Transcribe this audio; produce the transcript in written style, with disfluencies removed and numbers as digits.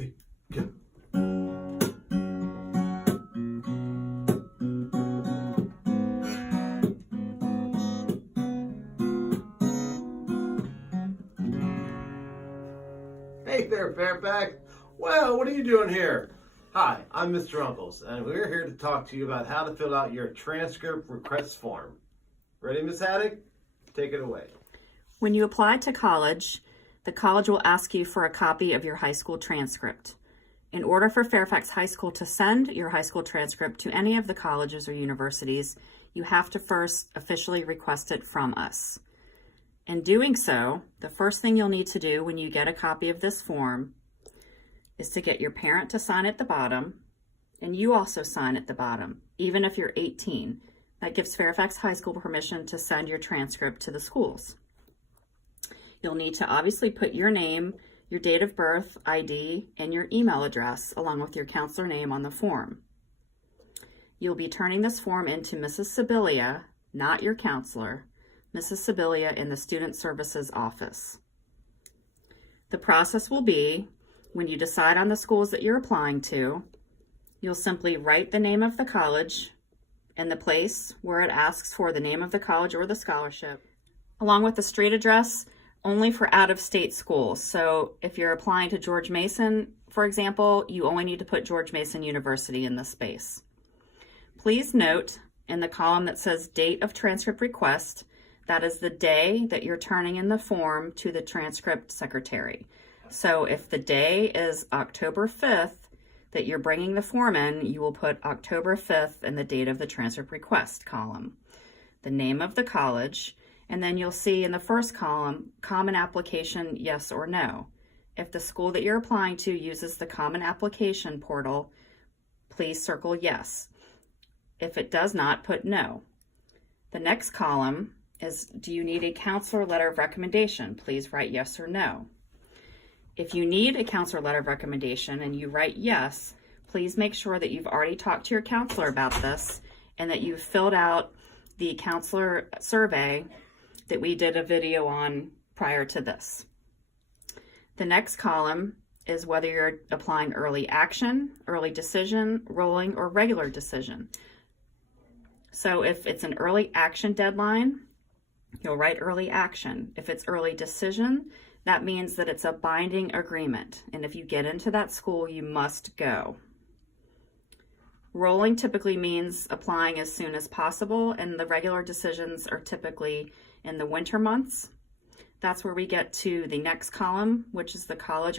3, go. Hey there, Fairfax. Well, what are you doing here? Hi, I'm Mr. Uncles, and we're here to talk to you about how to fill out your transcript request form. Ready, Miss Haddock? Take it away. When you apply to college, the college will ask you for a copy of your high school transcript. In order for Fairfax High School to send your high school transcript to any of the colleges or universities, you have to first officially request it from us. In doing so, the first thing you'll need to do when you get a copy of this form is to get your parent to sign at the bottom, and you also sign at the bottom, even if you're 18. That gives Fairfax High School permission to send your transcript to the schools. You'll need to obviously put your name, your date of birth, ID, and your email address, along with your counselor name on the form. You'll be turning this form into Mrs. Sibilia, not your counselor, Mrs. Sibilia in the Student Services office. The process will be, when you decide on the schools that you're applying to, you'll simply write the name of the college and the place where it asks for the name of the college or the scholarship, along with the street address, only for out-of-state schools. So if you're applying to George Mason, for example, you only need to put George Mason University in this space. Please note in the column that says date of transcript request, that is the day that you're turning in the form to the transcript secretary. So if the day is October 5th that you're bringing the form in, you will put October 5th in the date of the transcript request column, the name of the college, and then you'll see in the first column, common application, yes or no. If the school that you're applying to uses the common application portal, please circle yes. If it does not, put no. The next column is, do you need a counselor letter of recommendation? Please write yes or no. If you need a counselor letter of recommendation and you write yes, please make sure that you've already talked to your counselor about this and that you've filled out the counselor survey that we did a video on prior to this. The next column is whether you're applying early action, early decision, rolling, or regular decision. So if it's an early action deadline, you'll write early action. If it's early decision, that means that it's a binding agreement. And if you get into that school, you must go. Rolling typically means applying as soon as possible, and the regular decisions are typically in the winter months. That's where we get to the next column, which is the college or